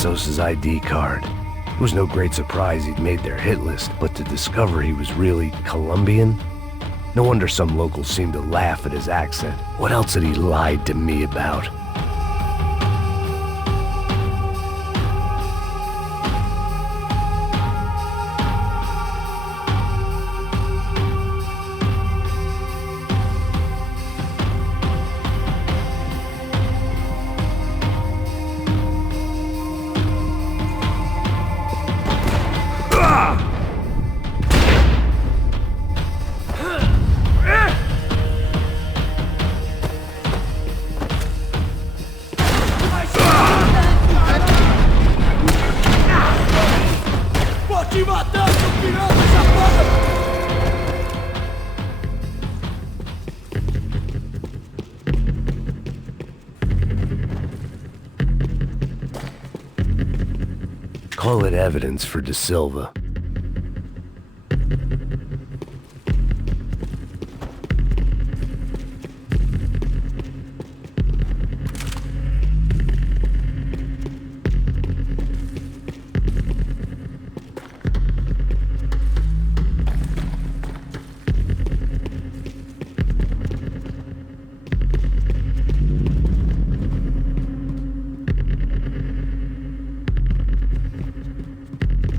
Passos' ID card. It was no great surprise he'd made their hit list, but to discover he was really Colombian? No wonder some locals seemed to laugh at his accent. What else had he lied to me about? Call it evidence for De Silva.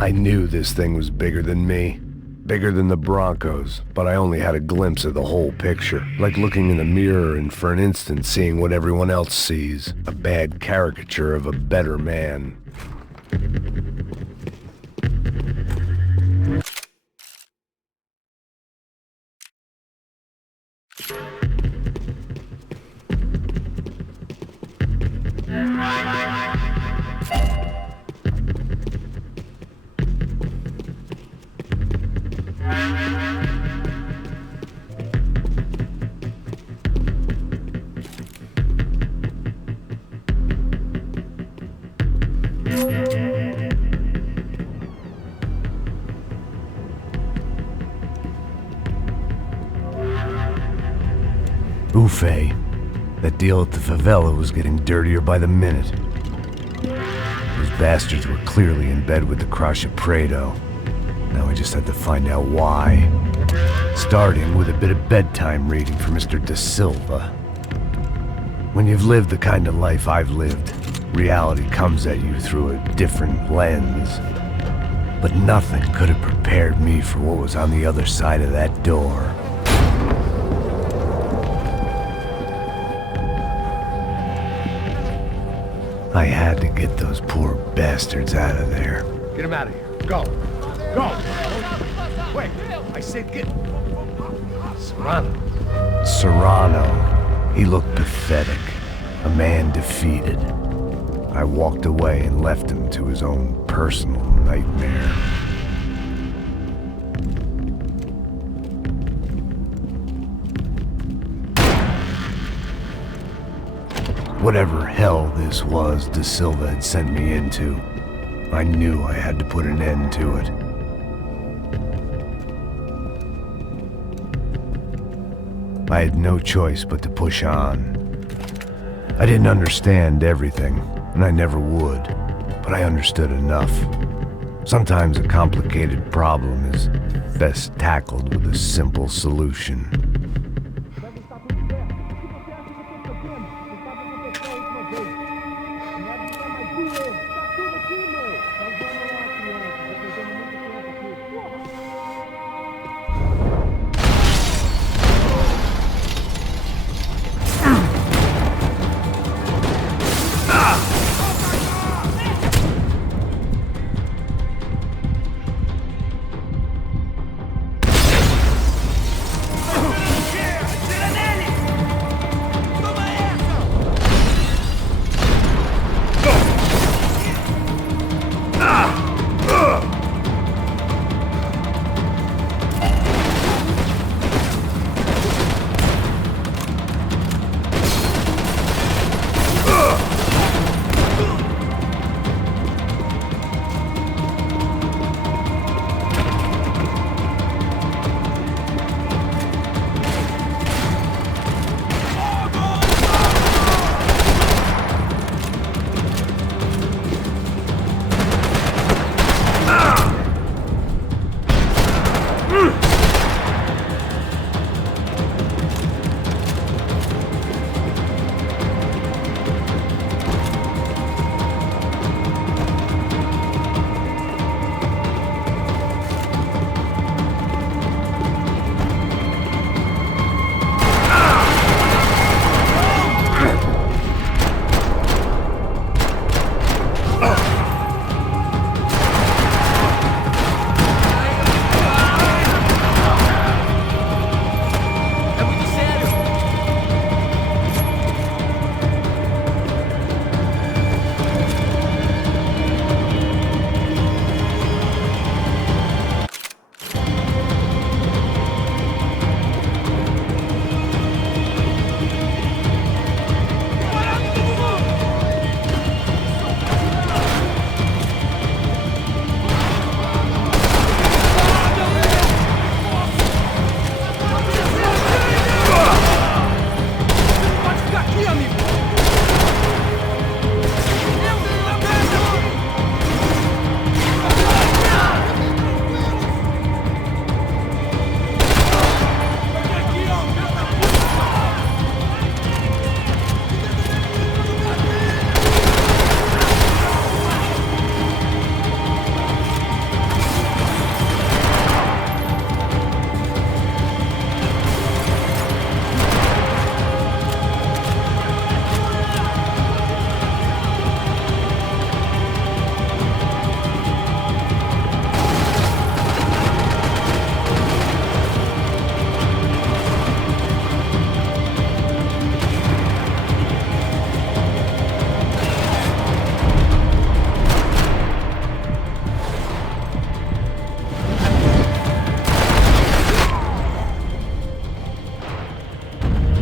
I knew this thing was bigger than me, bigger than the Broncos, but I only had a glimpse of the whole picture, like looking in the mirror and for an instant seeing what everyone else sees, a bad caricature of a better man. Ufe. That deal at the favela was getting dirtier by the minute. Those bastards were clearly in bed with the Crusher Prado. Now I just had to find out why. Starting with a bit of bedtime reading for Mr. De Silva. When you've lived the kind of life I've lived, reality comes at you through a different lens. But nothing could have prepared me for what was on the other side of that door. I had to get those poor bastards out of there. Get him out of here. Go. Go! Wait, I said get... Serrano. Serrano. He looked pathetic. A man defeated. I walked away and left him to his own personal nightmare. Whatever hell this was De Silva had sent me into, I knew I had to put an end to it. I had no choice but to push on. I didn't understand everything, and I never would, but I understood enough. Sometimes a complicated problem is best tackled with a simple solution.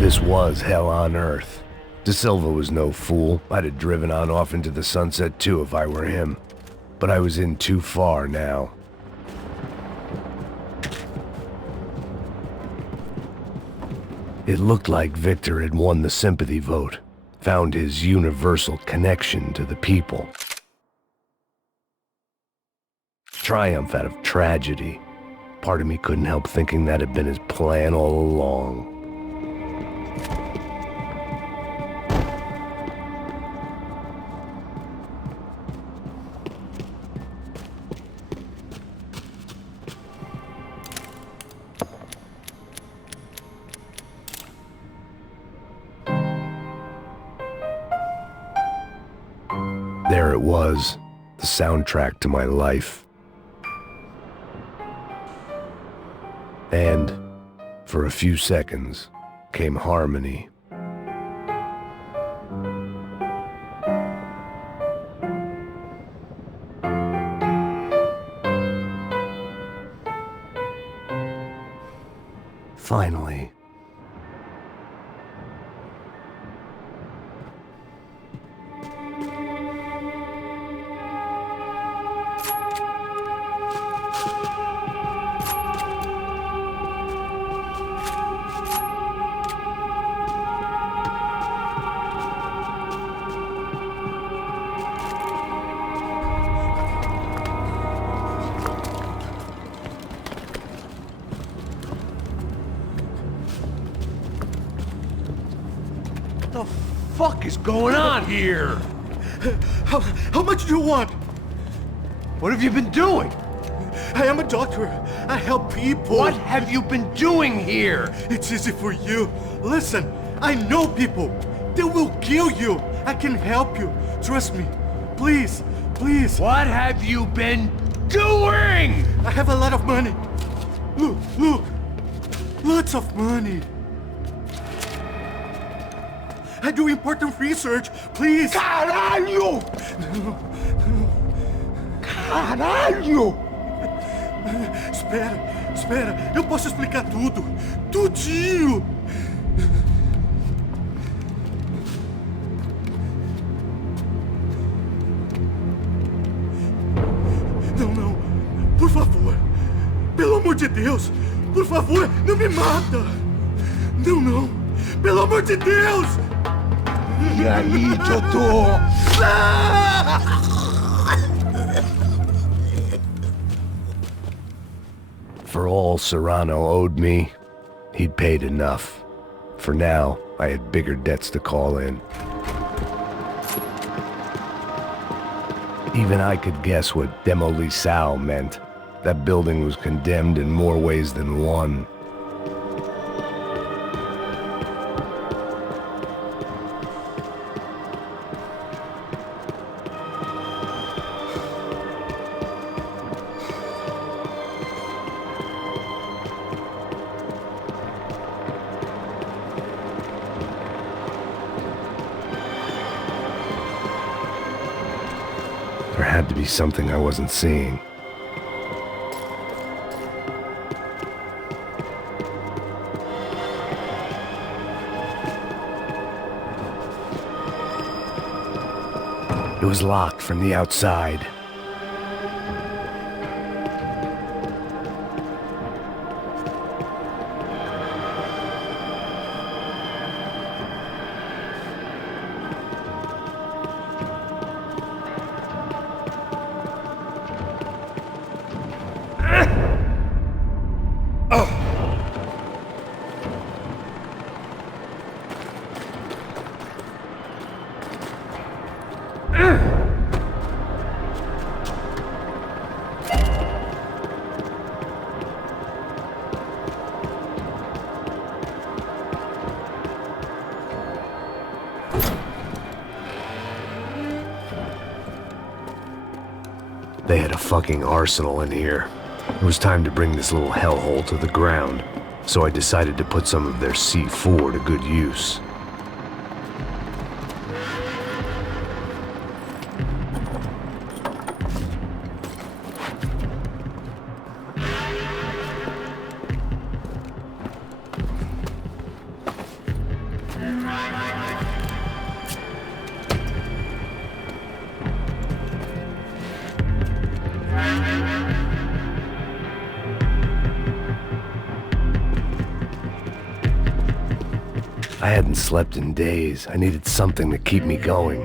This was hell on earth. De Silva was no fool. I'd have driven on off into the sunset too if I were him. But I was in too far now. It looked like Victor had won the sympathy vote, found his universal connection to the people. Triumph out of tragedy. Part of me couldn't help thinking that had been his plan all along. There it was, the soundtrack to my life. And, for a few seconds, came harmony. Finally. What the fuck is going on here? How much do you want? What have you been doing? I am a doctor. I help people. What have you been doing here? It's easy for you. Listen, I know people. They will kill you. I can help you. Trust me. Please, please. What have you been doing? I have a lot of money. Look, look. Lots of money. I do important research. Please. Caralho! Caralho! Espera. Eu posso explicar tudo. Tudinho. Não. Por favor. Pelo amor de Deus. Por favor, não me mata. Não. Pelo amor de Deus. E aí, doutor? For all Serrano owed me, he'd paid enough. For now, I had bigger debts to call in. Even I could guess what demolição meant. That building was condemned in more ways than one. There had to be something I wasn't seeing. It was locked from the outside. They had a fucking arsenal in here. It was time to bring this little hellhole to the ground, so I decided to put some of their C4 to good use. I hadn't slept in days. I needed something to keep me going.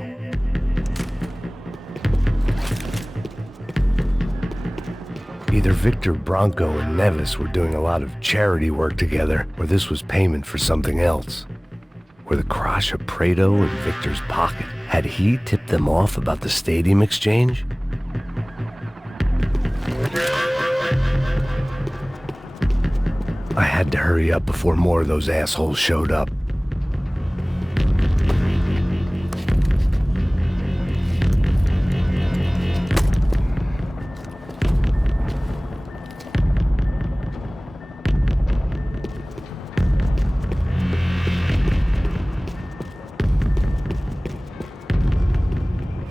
Either Victor Bronco and Nevis were doing a lot of charity work together, or this was payment for something else. Were the Crusher Prado in Victor's pocket? Had he tipped them off about the stadium exchange? I had to hurry up before more of those assholes showed up.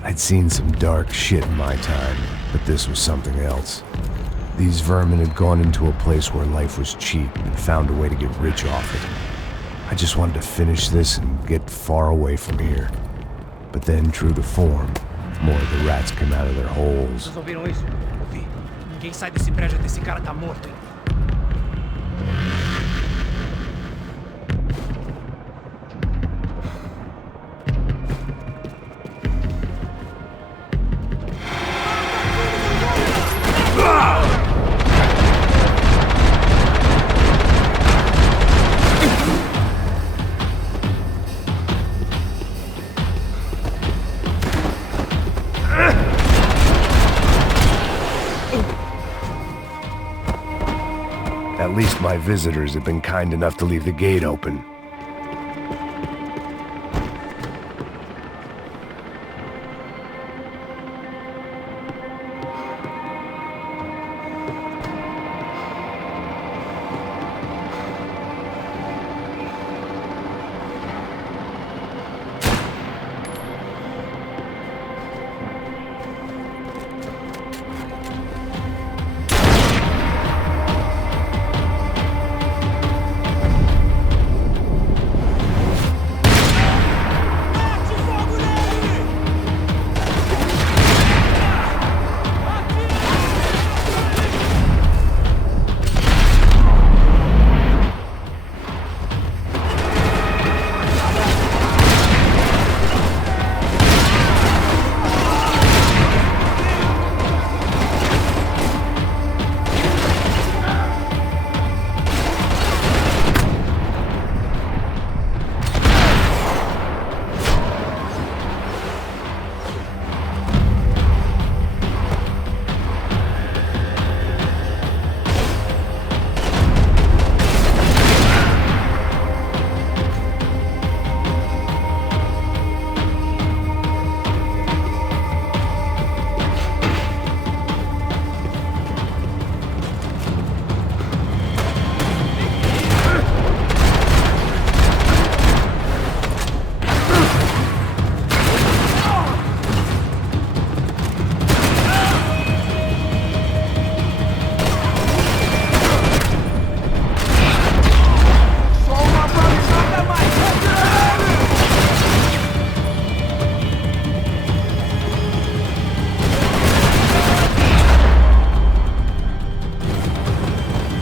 I'd seen some dark shit in my time, but this was something else. These vermin had gone into a place where life was cheap and found a way to get rich off it. I just wanted to finish this and get far away from here. But then, true to form, more of the rats came out of their holes. Vocês ouviram isso? Ouvi. Ninguém sai desse prédio até esse cara tá morto, hein? At least my visitors have been kind enough to leave the gate open.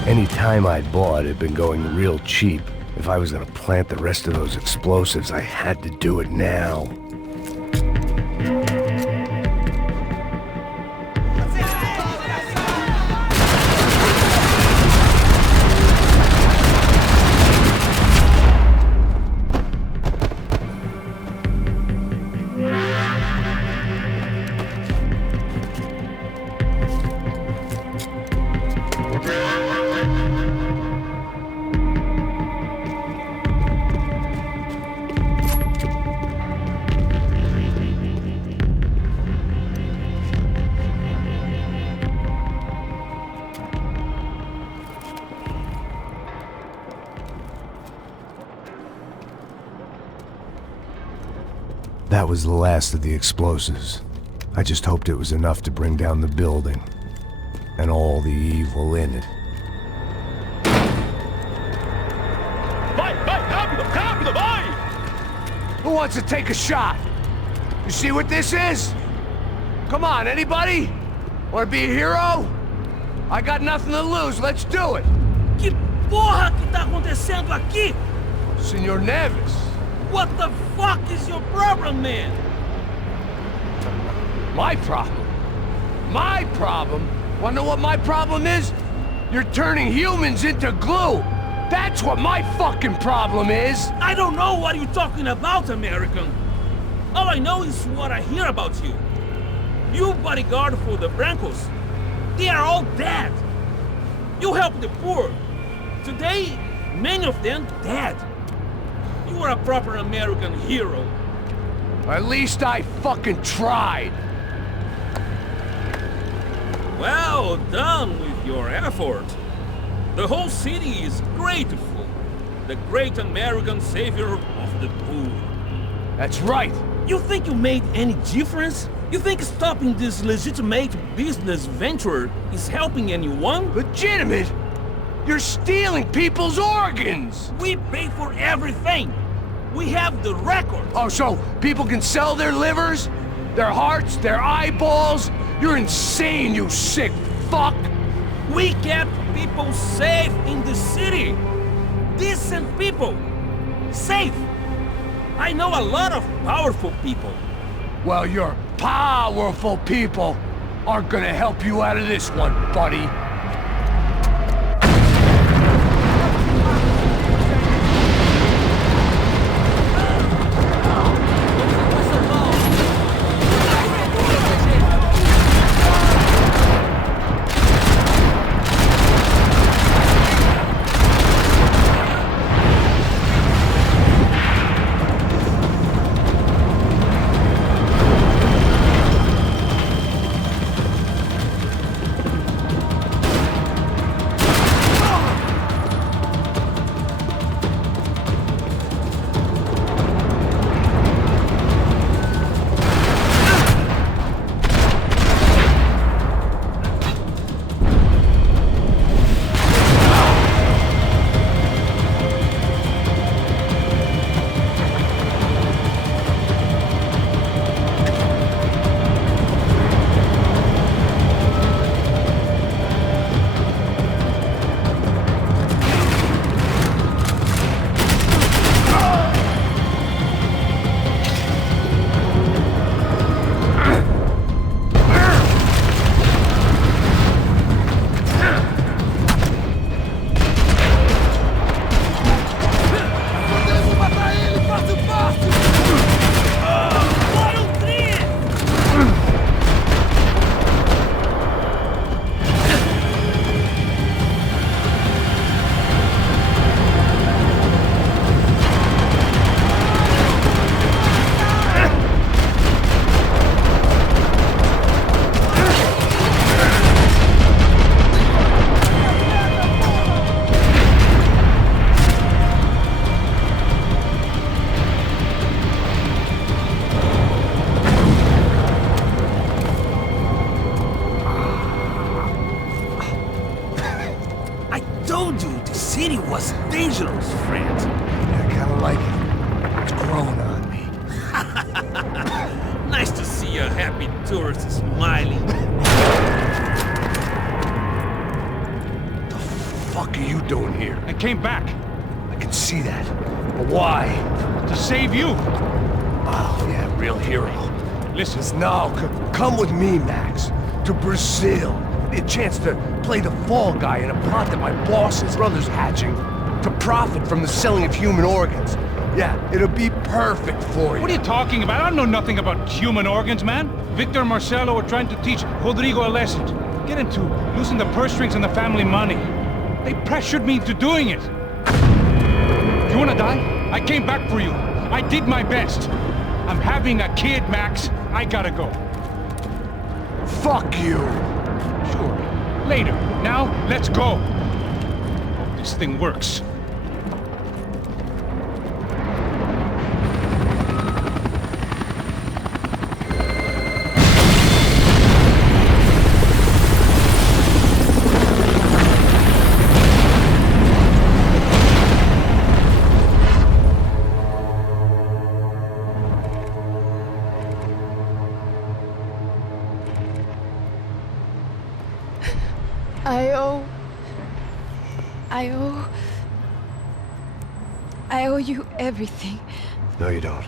Any time I'd bought had been going real cheap. If I was gonna plant the rest of those explosives, I had to do it now. That was the last of the explosives. I just hoped it was enough to bring down the building and all the evil in it. Vai, vai, rápido, rápido, vai! Who wants to take a shot? You see what this is? Come on, anybody? Want to be a hero? I got nothing to lose, let's do it! Que porra que tá acontecendo aqui? Senor Neves. What the fuck is your problem, man? My problem? My problem? Wanna know what my problem is? You're turning humans into glue! That's what my fucking problem is! I don't know what you're talking about, American. All I know is what I hear about you. You bodyguard for the Brancos. They are all dead. You help the poor. Today, many of them dead. You are a proper American hero. At least I fucking tried! Well done with your effort. The whole city is grateful. The great American savior of the poor. That's right! You think you made any difference? You think stopping this legitimate business venture is helping anyone? Legitimate? You're stealing people's organs! We pay for everything. We have the record. Oh, so people can sell their livers? Their hearts? Their eyeballs? You're insane, you sick fuck! We kept people safe in the city. Decent people. Safe. I know a lot of powerful people. Well, your powerful people aren't gonna help you out of this one, buddy. was dangerous, friend. Yeah, I kinda like it. It's growing on me. Nice to see a happy tourist smiling. The fuck are you doing here? I came back I can see that. But why? to save you. Oh, yeah, real hero. Listen, No, come with me, Max. To Brazil. A chance to play the fall guy in a plot that my boss's brother's hatching. To profit from the selling of human organs. Yeah, it'll be perfect for you. what are you talking about? I don't know nothing about human organs, man. Victor and Marcelo are trying to teach Rodrigo a lesson. Get into losing the purse strings and the family money. They pressured me into doing it. You wanna die? I came back for you. I did my best. I'm having a kid, Max. I gotta go. Fuck you. Sure. Later. Now, let's go. Hope this thing works. I owe you everything. No, you don't.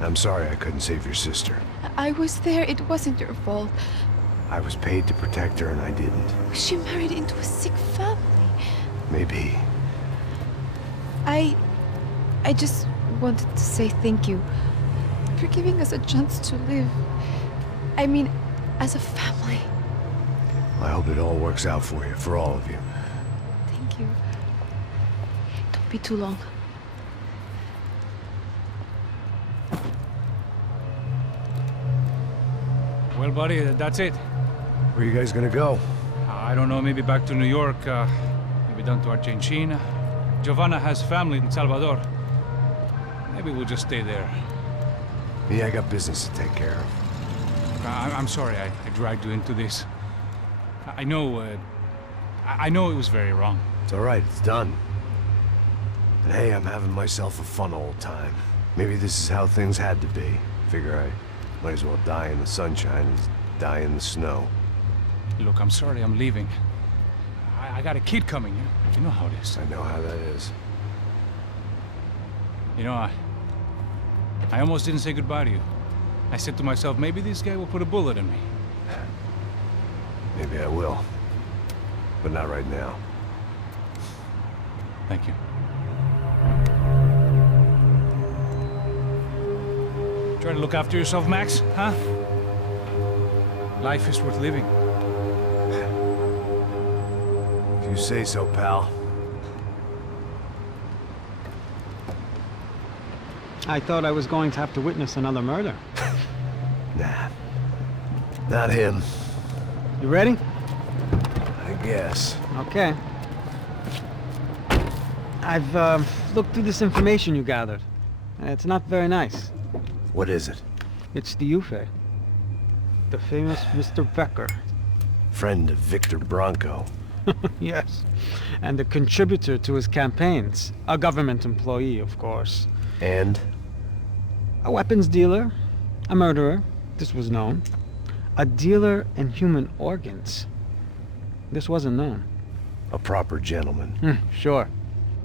I'm sorry I couldn't save your sister. I was there. It wasn't your fault. I was paid to protect her and I didn't. She married into a sick family. Maybe. I just wanted to say thank you for giving us a chance to live. I mean, as a family. I hope it all works out for you, for all of you. Thank you. Don't be too long. Well, buddy, that's it. Where are you guys gonna go? I don't know, maybe back to New York, maybe down to Argentina. Giovanna has family in Salvador. Maybe we'll just stay there. Me, I got business to take care of. I'm sorry I dragged you into this. I know it was very wrong. It's all right, it's done. And hey, I'm having myself a fun old time. Maybe this is how things had to be. Figure I might as well die in the sunshine as die in the snow. Look, I'm sorry I'm leaving. I got a kid coming, you know how it is. I know how that is. You know, I almost didn't say goodbye to you. I said to myself, maybe this guy will put a bullet in me. Maybe I will. But not right now. Thank you. Try to look after yourself, Max, huh? Life is worth living. If you say so, pal. I thought I was going to have to witness another murder. Nah. Not him. You ready? I guess. Okay. I've looked through this information you gathered. And it's not very nice. What is it? It's the Ufe. The famous Mr. Becker. Friend of Victor Bronco. Yes. And a contributor to his campaigns. A government employee, of course. And? A weapons dealer. A murderer. This was known. A dealer in human organs. This wasn't known. A proper gentleman. Sure.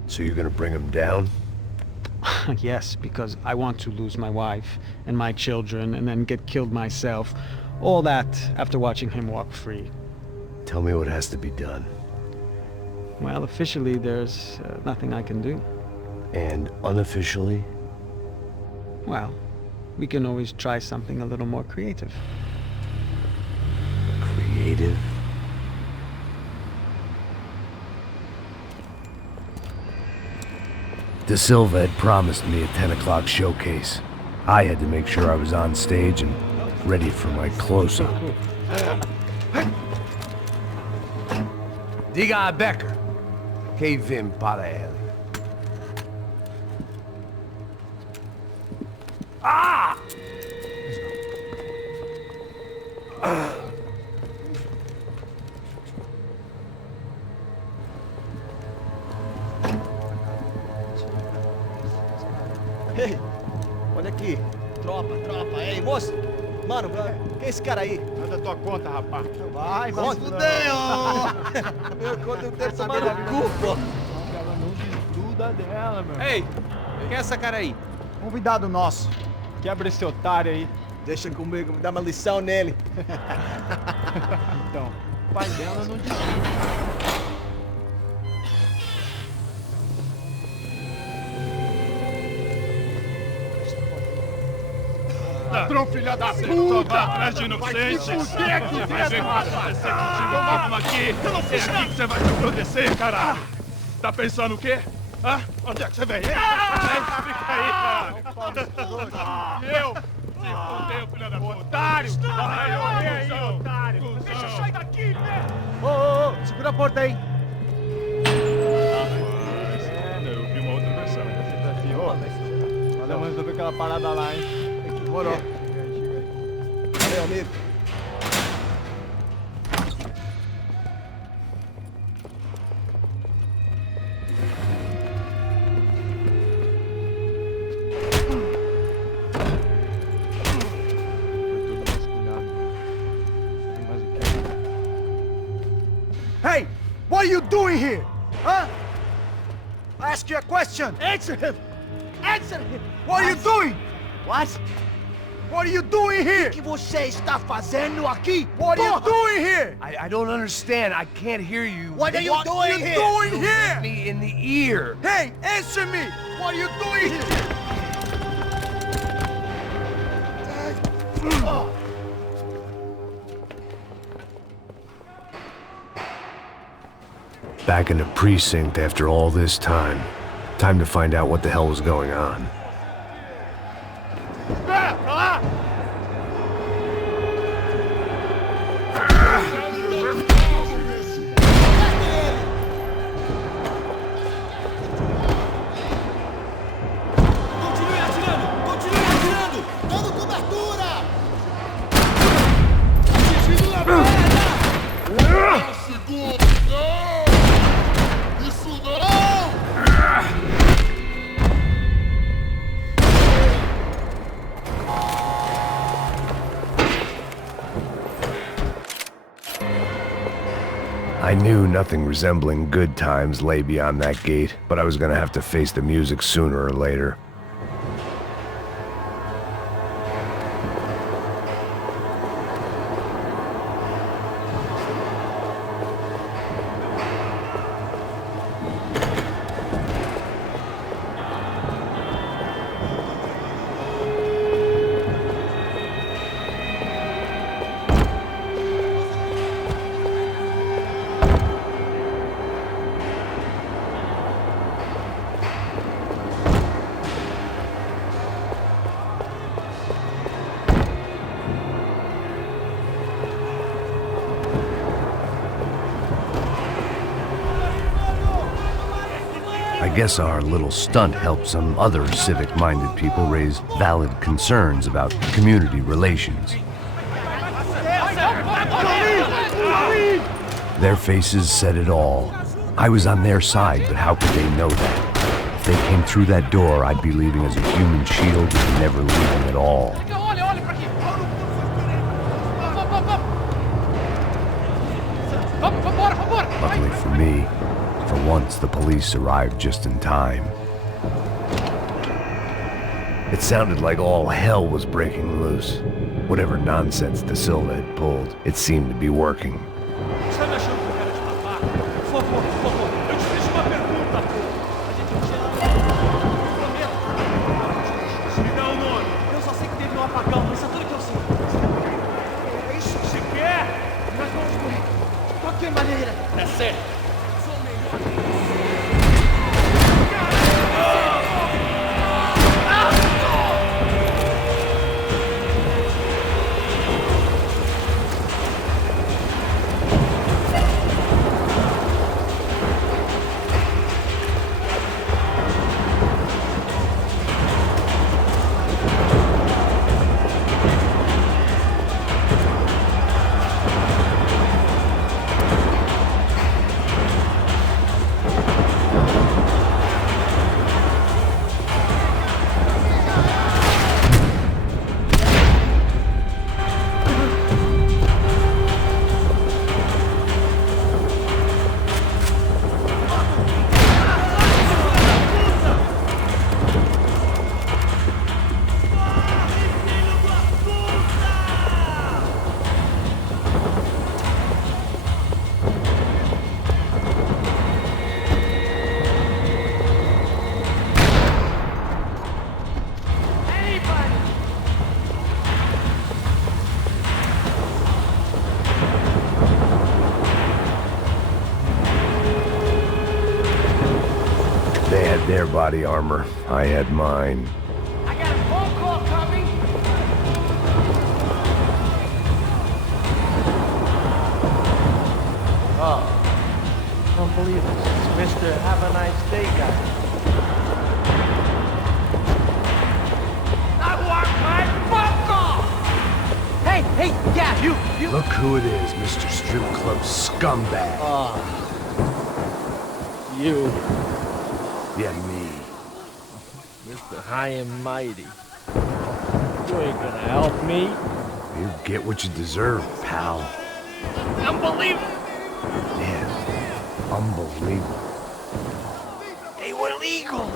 So you're gonna bring him down? Yes, because I want to lose my wife and my children and then get killed myself. All that after watching him walk free. Tell me what has to be done. Well, officially, there's nothing I can do. And unofficially? Well, we can always try something a little more creative. Creative? De Silva had promised me a 10 o'clock showcase. I had to make sure I was on stage and ready for my close-up. Diga a Becker. Que vim para ele. Ah! Ei, olha aqui. Tropa, tropa. Ei, moço. Mano, quem é esse cara aí? Manda tua conta, rapaz. Vai fudeu! Meu conta não tem tomar no cu, pô. Ela não desgruda dela, meu. Ei, quem é essa cara aí? Convidado nosso. Quebra esse otário aí. Deixa comigo, me dá uma lição nele. Então, o pai dela não desgruda. Ladrão, filha da puta! Vai atrás de inocente! Vai aqui dentro, rapaz! Vamos aqui! Eu não fiz nada! Que você vai te proteger, caralho! Tá pensando o quê? Hã? Onde é que você vem? Fica aí, cara! Eu? Se fodeu, filha da puta! Otário! Vai, aí, otário! Deixa eu sair daqui, né? Ô, segura a porta aí. Eu vi uma outra versão. Valeu, mas resolver aquela parada lá, hein? Demorou. Valeu, amigo. Hey, what are you doing here? Huh? I ask you a question! Answer him! Answer him! What are you doing? What? What are you doing here? O que você está fazendo aqui? What are you doing here? I don't understand. I can't hear you. What are you doing What are you here? doing You here? Hit me in the ear. Hey, answer me! What are you doing here? Back in the precinct after all this time. Time to find out what the hell was going on. Continue atirando! Continue atirando! Dando cobertura! Atingindo na perna! Segura! Não! Isso não! I knew nothing resembling good times lay beyond that gate, but I was gonna have to face the music sooner or later. I guess our little stunt helped some other civic-minded people raise valid concerns about community relations. Their faces said it all. I was on their side, but how could they know that? If they came through that door, I'd be leaving as a human shield and never leaving at all. Luckily for me, for once the police arrived just in time. It sounded like all hell was breaking loose. Whatever nonsense De Silva had pulled, it seemed to be working. Está me achando que eu quero te matar? Por favor, eu te fiz uma pergunta, pô. A gente te ama. Prometo. Me dá o nome. Eu só sei que teve um apagão, mas é tudo que eu sei. É isso que você quer? Nós vamos morrer. De qualquer maneira. É certo. Sou o melhor. They had their body armor. I had mine. I got a phone call coming. Oh, don't believe this. It's Mr. Have a Nice Day guy. I want my fuck off! Hey, yeah, you. Look who it is, Mr. Strip Club scumbag. You, Yeah, me. Mr. High and Mighty. You ain't gonna help me. You get what you deserve, pal. Unbelievable. Yeah, unbelievable. Hey, illegal!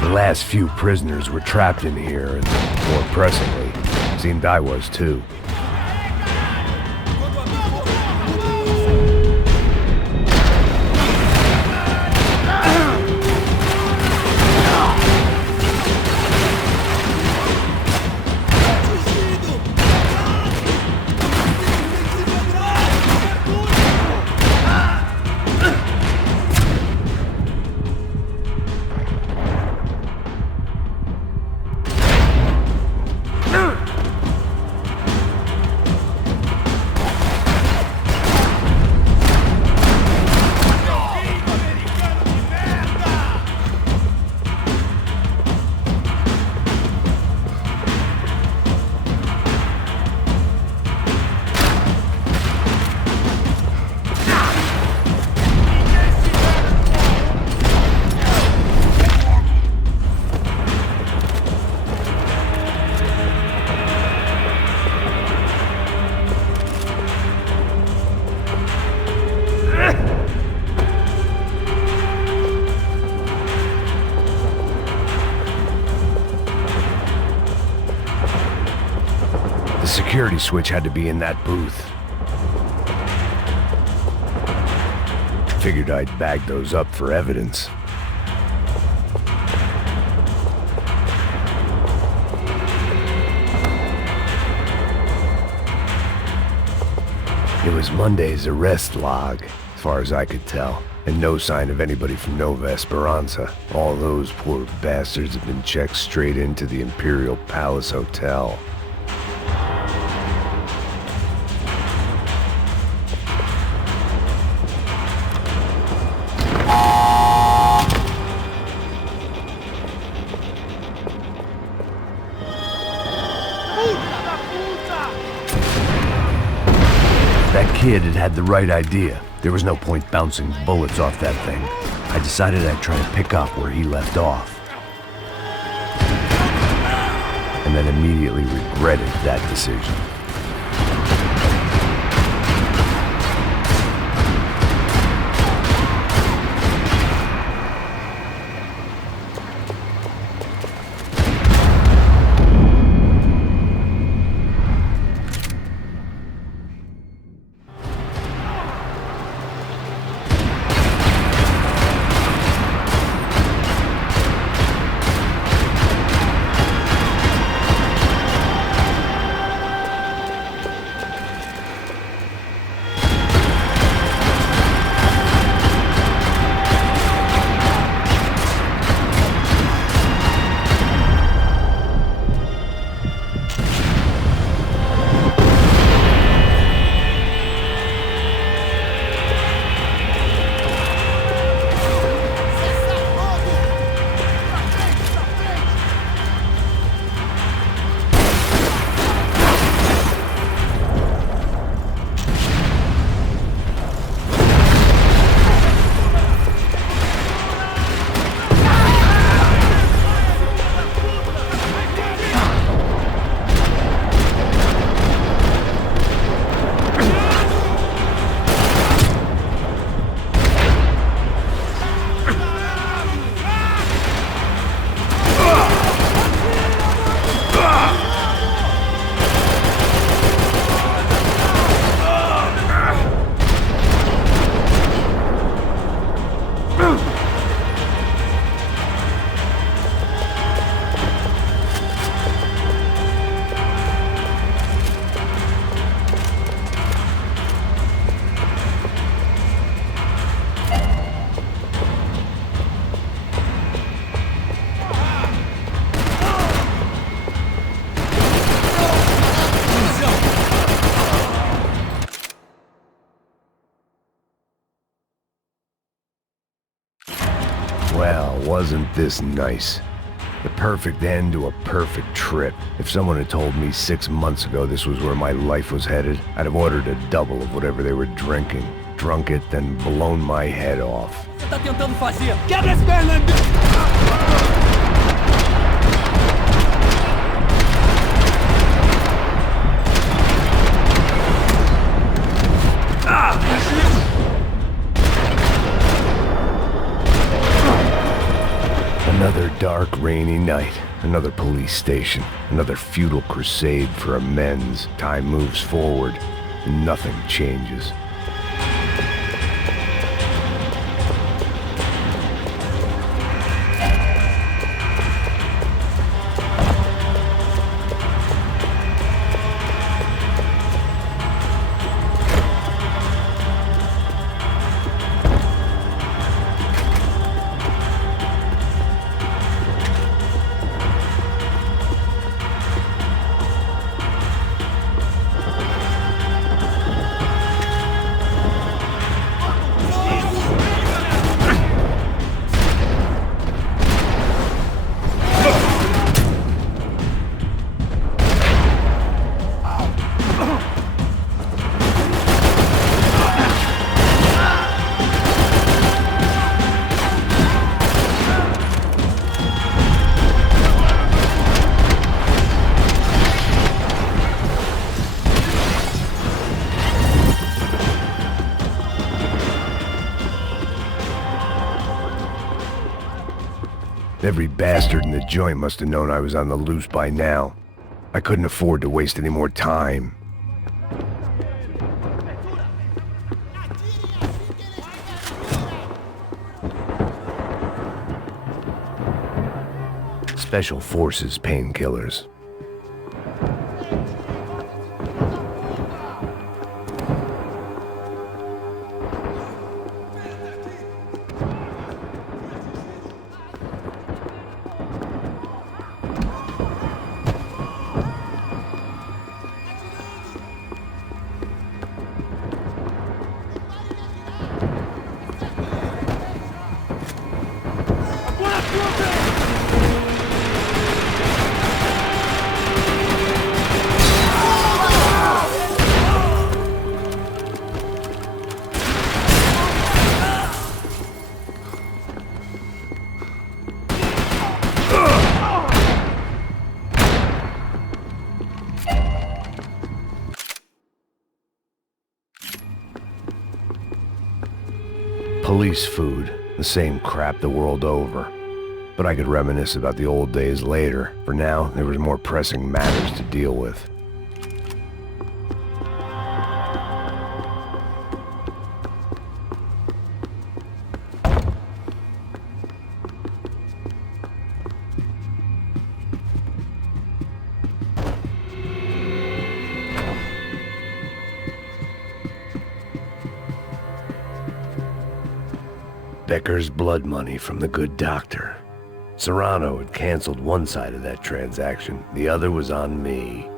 The last few prisoners were trapped in here, and more pressingly, seemed I was too. The security switch had to be in that booth. Figured I'd bag those up for evidence. It was Monday's arrest log, as far as I could tell, and no sign of anybody from Nova Esperanza. All those poor bastards had been checked straight into the Imperial Palace Hotel. That kid had had the right idea. There was no point bouncing bullets off that thing. I decided I'd try to pick up where he left off. And then immediately regretted that decision. Well, wasn't this nice? The perfect end to a perfect trip. If someone had told me 6 months ago this was where my life was headed, I'd have ordered a double of whatever they were drinking. Drunk it, then blown my head off. O que você tá tentando fazer? Quebra as pernas! Another dark, rainy night. Another police station. Another futile crusade for amends. Time moves forward, and nothing changes. Every bastard in the joint must have known I was on the loose by now. I couldn't afford to waste any more time. Special Forces painkillers. Police food, the same crap the world over. But I could reminisce about the old days later. For now, there was more pressing matters to deal with. Becker's blood money from the good doctor. Serrano had canceled one side of that transaction. The other was on me.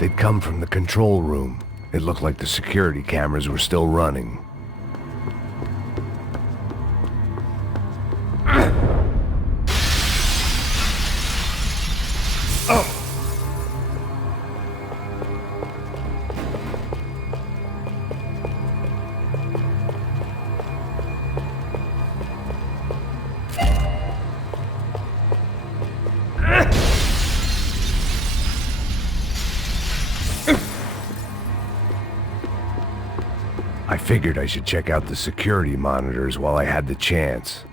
They'd come from the control room. It looked like the security cameras were still running. I figured I should check out the security monitors while I had the chance.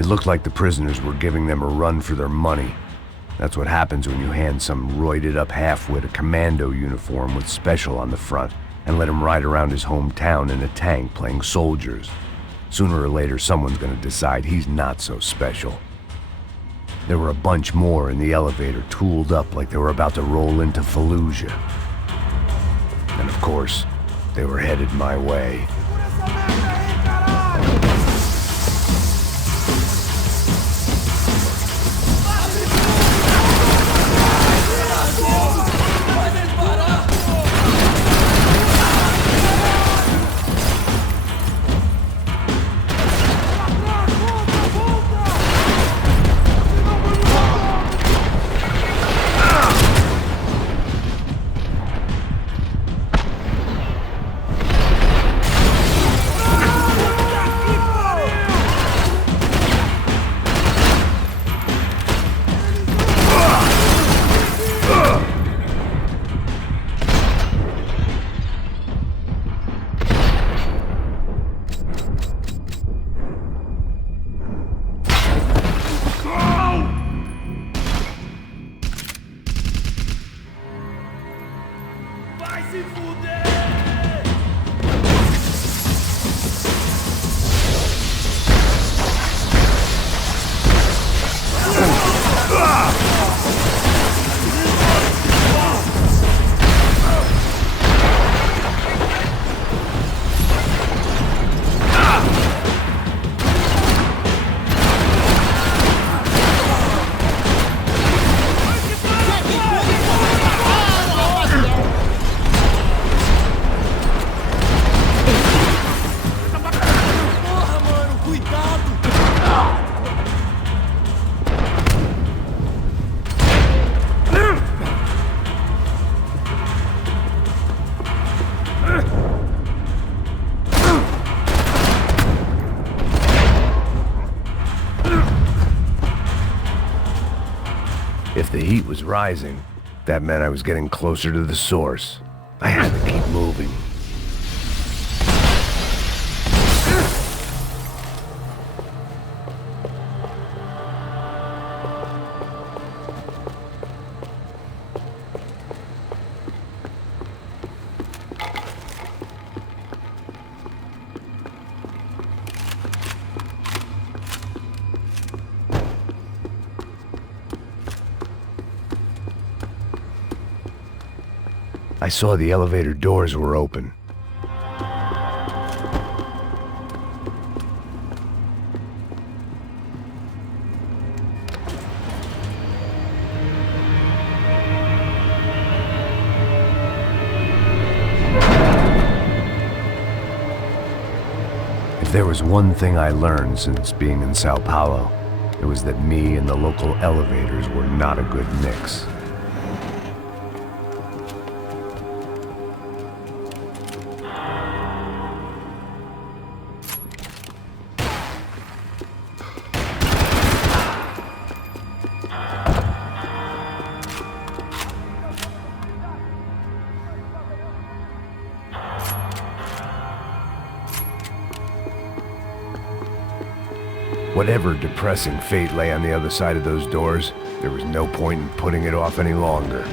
It looked like the prisoners were giving them a run for their money. That's what happens when you hand some roided-up halfwit a commando uniform with special on the front and let him ride around his hometown in a tank playing soldiers. Sooner or later, someone's gonna decide he's not so special. There were a bunch more in the elevator, tooled up like they were about to roll into Fallujah. And of course, they were headed my way. If the heat was rising, that meant I was getting closer to the source. I had to keep moving. I saw the elevator doors were open. If there was one thing I learned since being in Sao Paulo, it was that me and the local elevators were not a good mix. Whatever depressing fate lay on the other side of those doors, there was no point in putting it off any longer.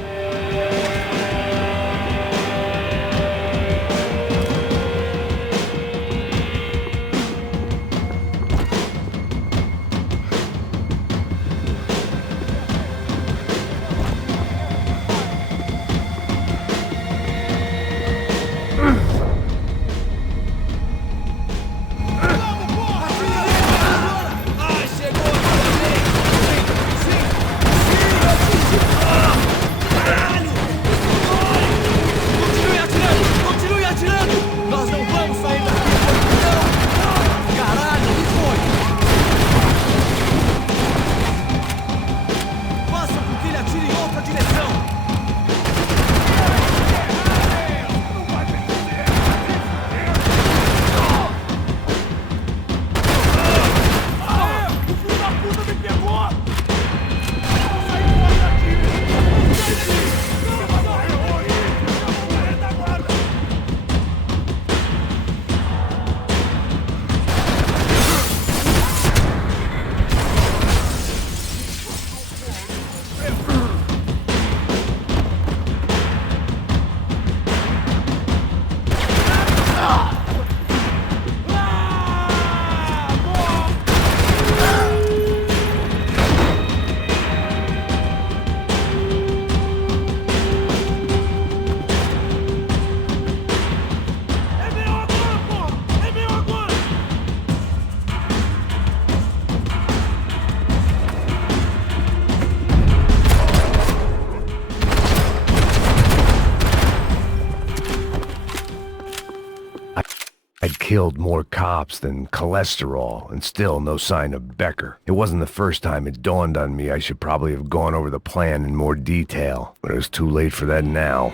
I'd killed more cops than cholesterol, and still no sign of Becker. It wasn't the first time it dawned on me I should probably have gone over the plan in more detail, but it was too late for that now.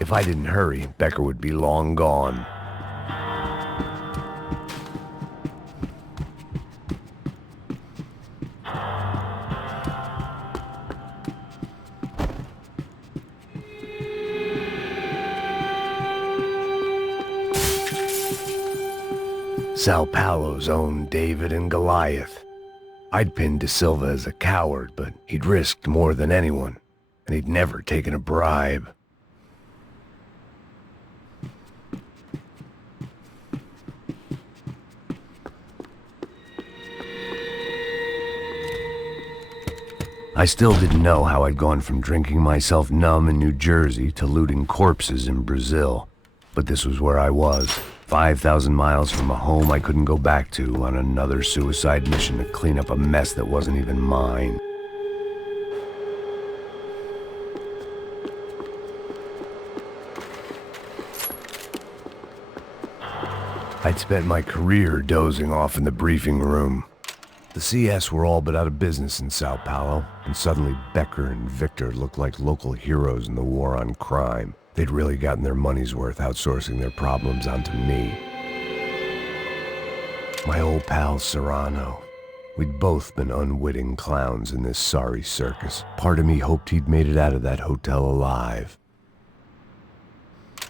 If I didn't hurry, Becker would be long gone. Sao Paulo's own David and Goliath. I'd pinned De Silva as a coward, but he'd risked more than anyone, and he'd never taken a bribe. I still didn't know how I'd gone from drinking myself numb in New Jersey to looting corpses in Brazil. But this was where I was, 5,000 miles from a home I couldn't go back to, on another suicide mission to clean up a mess that wasn't even mine. I'd spent my career dozing off in the briefing room. The CS were all but out of business in Sao Paulo, and suddenly Becker and Victor looked like local heroes in the war on crime. They'd really gotten their money's worth outsourcing their problems onto me. My old pal Serrano. We'd both been unwitting clowns in this sorry circus. Part of me hoped he'd made it out of that hotel alive.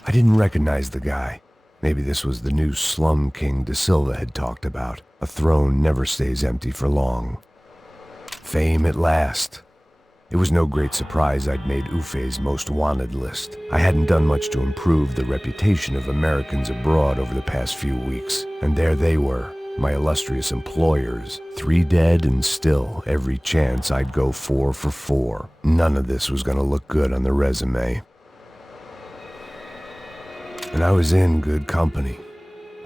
I didn't recognize the guy. Maybe this was the new slum king De Silva had talked about. A throne never stays empty for long. Fame at last. It was no great surprise I'd made Ufe's most wanted list. I hadn't done much to improve the reputation of Americans abroad over the past few weeks, and there they were, my illustrious employers, 3 dead and still every chance I'd go 4 for 4. None of this was gonna look good on the resume. And I was in good company.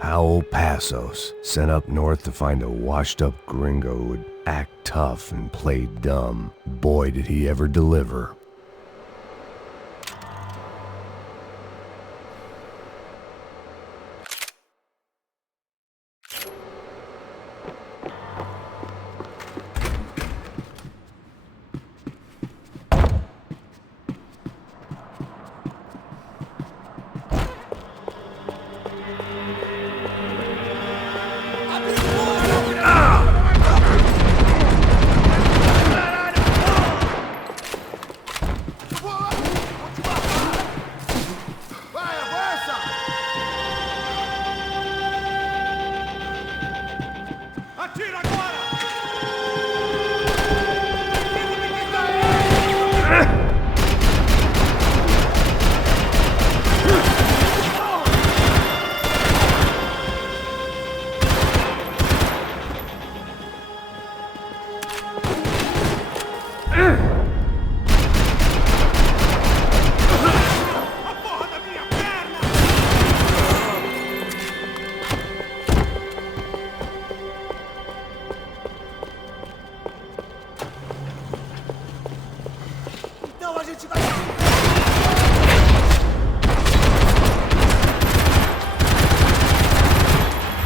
Howell Passos, sent up north to find a washed-up gringo who would act tough and play dumb. Boy, did he ever deliver.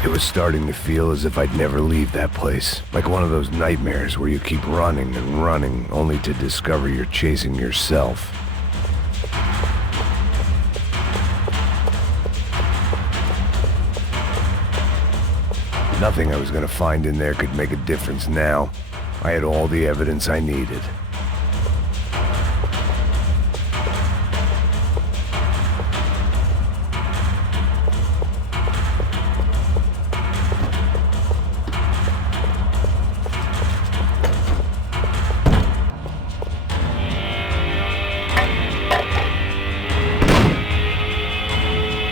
It was starting to feel as if I'd never leave that place. Like one of those nightmares where you keep running and running, only to discover you're chasing yourself. Nothing I was gonna find in there could make a difference now. I had all the evidence I needed.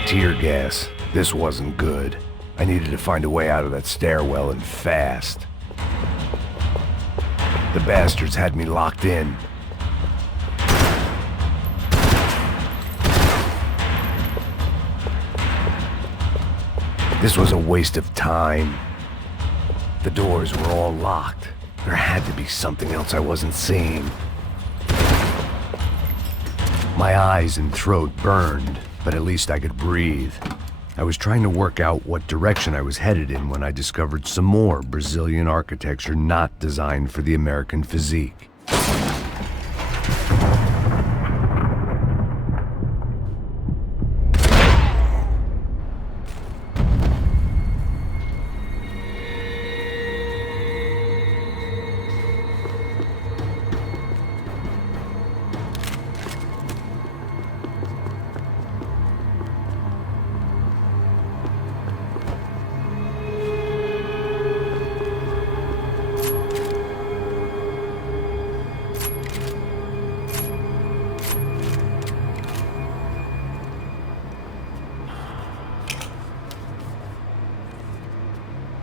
Tear gas. This wasn't good. I needed to find a way out of that stairwell and fast. The bastards had me locked in. This was a waste of time. The doors were all locked. There had to be something else I wasn't seeing. My eyes and throat burned, but at least I could breathe. I was trying to work out what direction I was headed in when I discovered some more Brazilian architecture not designed for the American physique.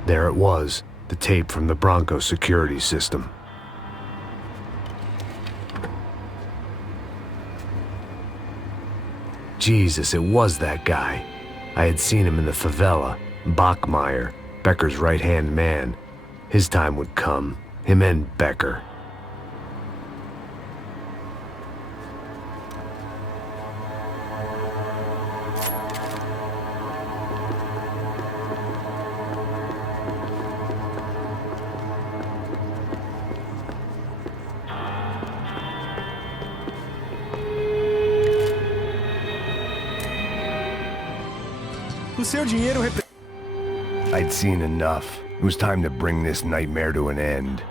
There it was, the tape from the Bronco security system. Jesus, it was that guy. I had seen him in the favela, Bachmeyer, Becker's right-hand man. His time would come, him and Becker. I'd seen enough. It was time to bring this nightmare to an end.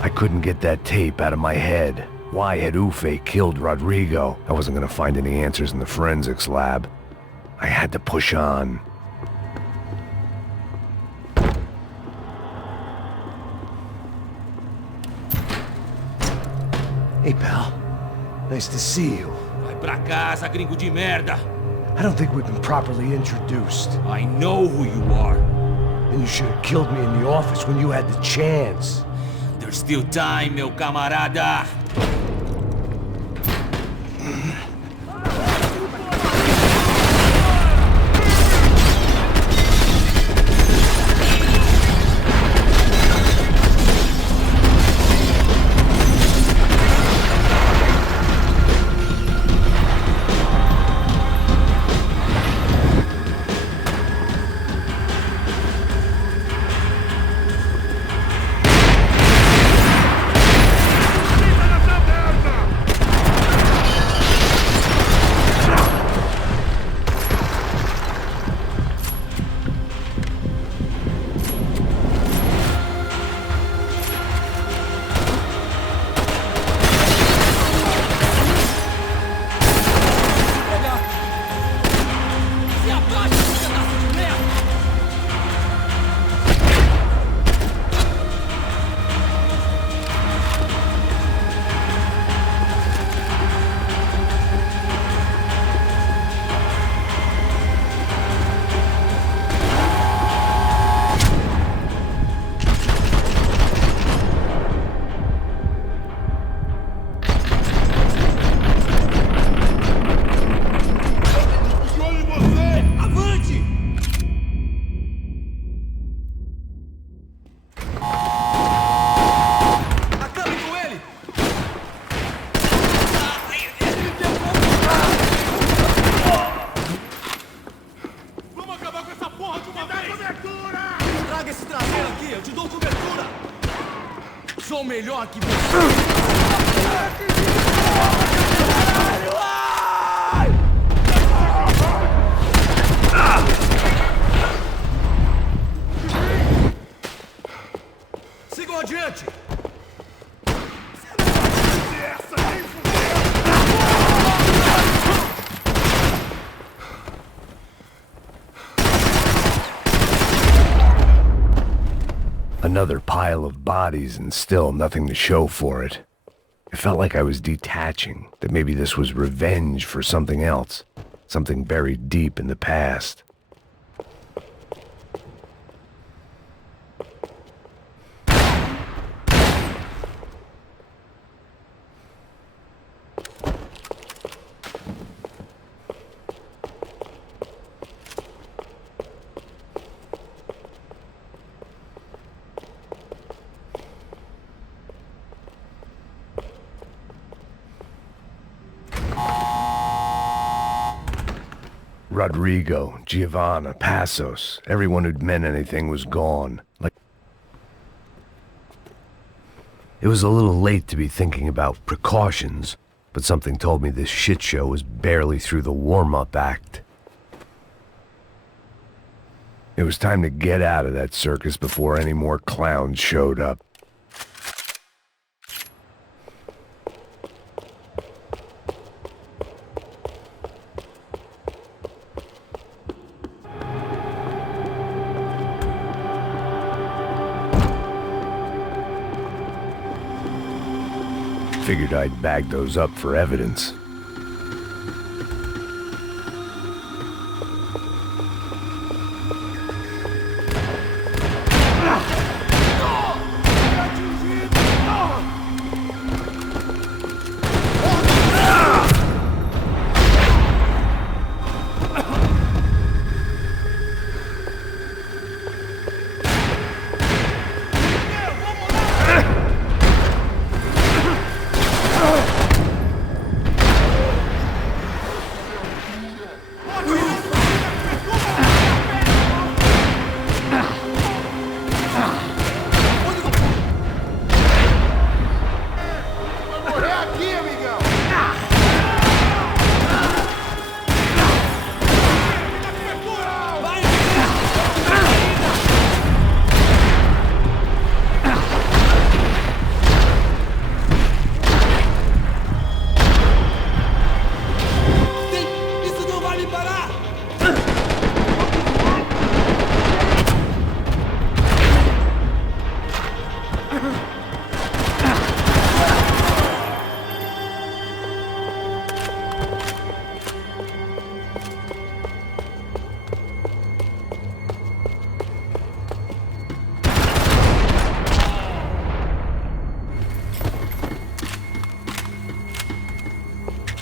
I couldn't get that tape out of my head. Why had Ufe killed Rodrigo? I wasn't gonna find any answers in the forensics lab. I had to push on. Hey, pal. Nice to see you. Vai pra casa, gringo de merda! I don't think we've been properly introduced. I know who you are. And you should have killed me in the office when you had the chance. There's still time, meu camarada! esse traseiro aqui, eu te dou cobertura! Sou melhor que você! Sigam adiante! Another pile of bodies and still nothing to show for it. It felt like I was detaching, that maybe this was revenge for something else, something buried deep in the past. Rodrigo, Giovanna, Passos, everyone who'd meant anything was gone. Like, it was a little late to be thinking about precautions, but something told me this shit show was barely through the warm-up act. It was time to get out of that circus before any more clowns showed up. Figured I'd bag those up for evidence.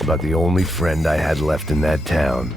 About the only friend I had left in that town.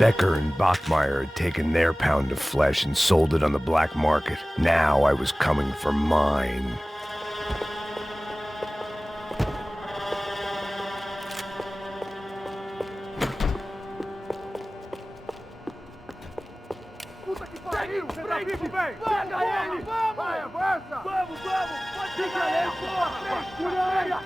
Becker and Bachmeyer had taken their pound of flesh and sold it on the black market. Now I was coming for mine. Puta que pariu! Meu amigo, velho! Pega ele! Vai, avança! Vamos! Pode pegar ele, porra!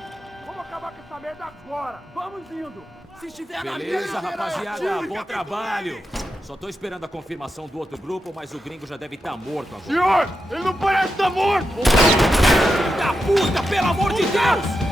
Vamos acabar com essa merda agora! Vamos indo! Se estiver na Beleza, minha... rapaziada, bom trabalho. Só tô esperando a confirmação do outro grupo, mas o gringo já deve estar morto agora. Senhor! Ele não parece estar morto! Filho da puta, pelo amor de Deus!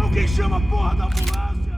Alguém chama a porra da ambulância!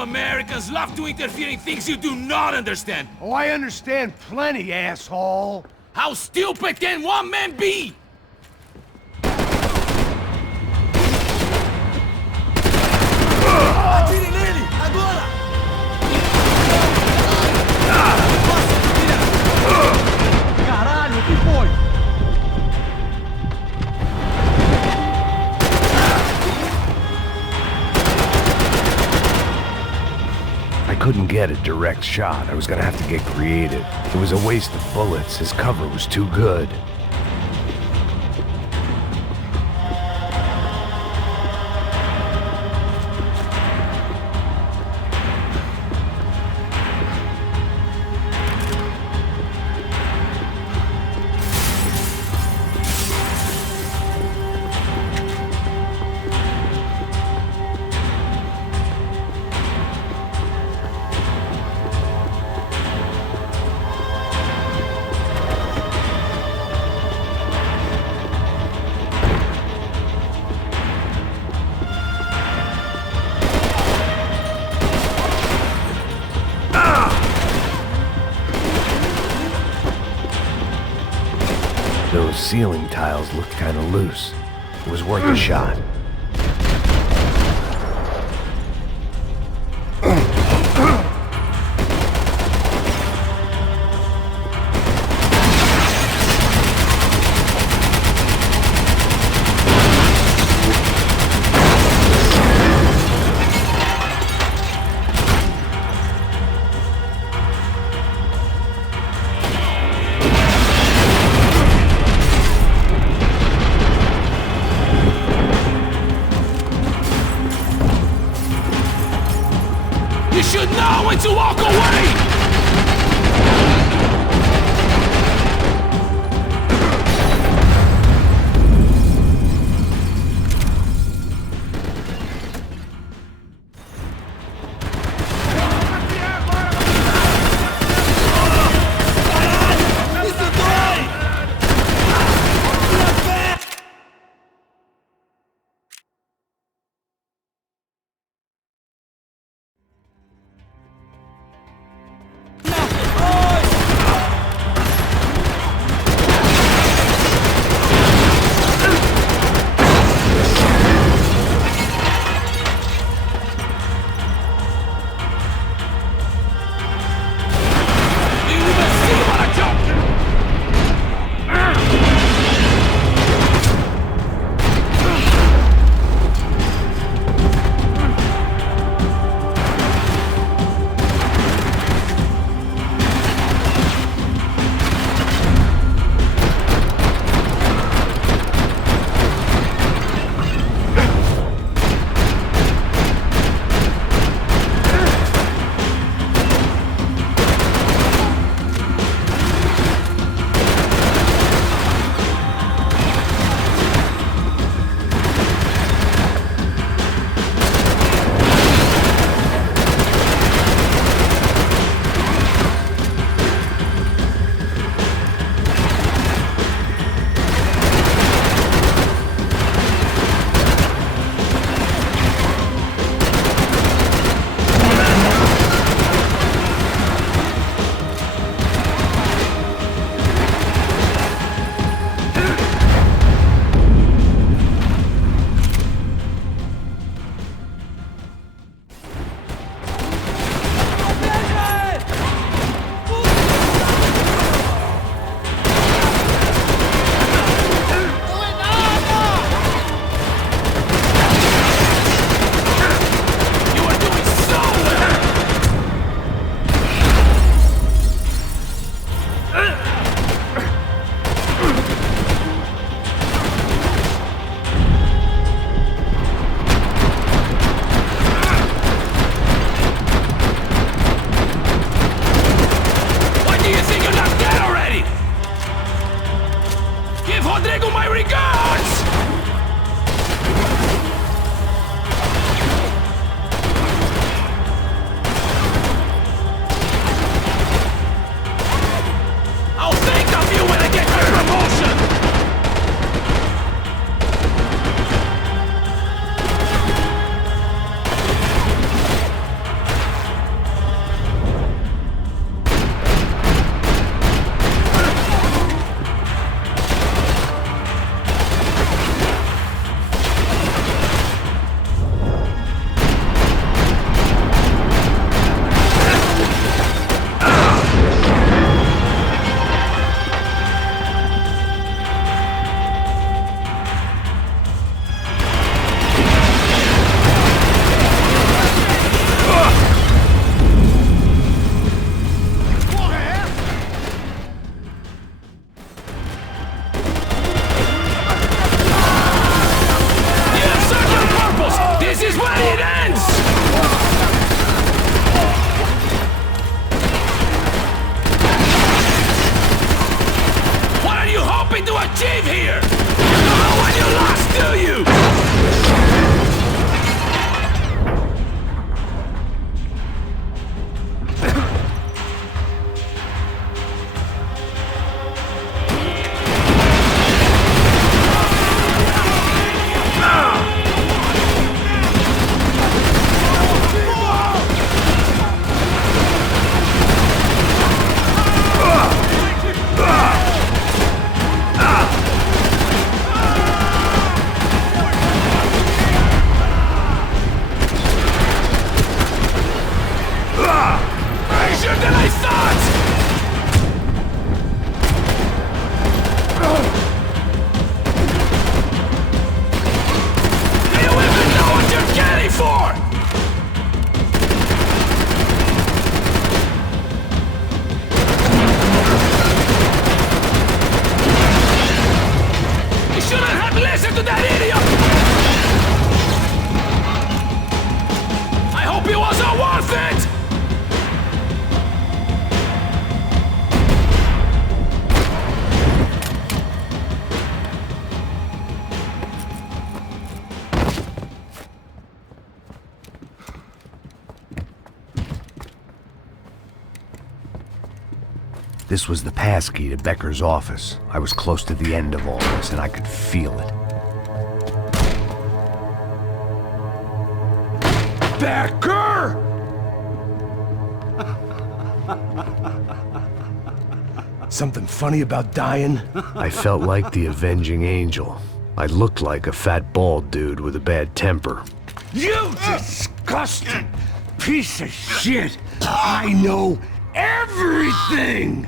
Americans love to interfere in things you do not understand. Oh, I understand plenty, asshole. How stupid can one man be? Atire nele! Agora! Caralho, o que foi? I couldn't get a direct shot. I was gonna have to get creative. It was a waste of bullets. His cover was too good. Those ceiling tiles looked kind of loose. It was worth a shot. should know when to walk away! This was the passkey to Becker's office. I was close to the end of all this, and I could feel it. Becker! Something funny about dying? I felt like the avenging angel. I looked like a fat bald dude with a bad temper. You disgusting piece of shit! I know everything!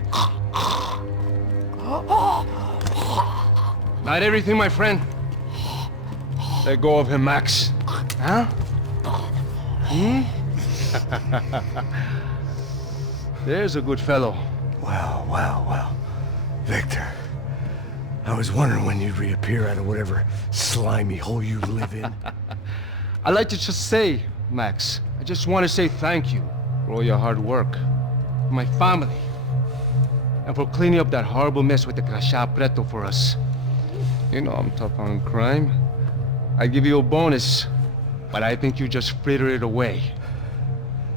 Not everything, my friend. Let go of him, Max. Huh? There's a good fellow. Well. Victor, I was wondering when you'd reappear out of whatever slimy hole you live in. I'd like to just say, Max, I just want to say thank you for all your hard work, for my family, and for cleaning up that horrible mess with the Crachat Preto for us. You know I'm tough on crime. I give you a bonus, but I think you just fritter it away.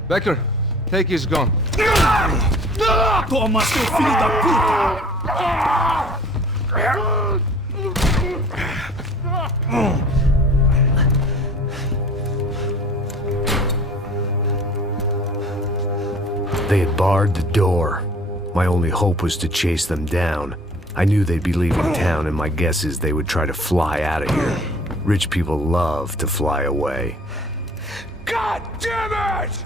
Becker, take his gun. Toma, seu filho da puta! They had barred the door. My only hope was to chase them down. I knew they'd be leaving town, and my guess is they would try to fly out of here. Rich people love to fly away. God damn it!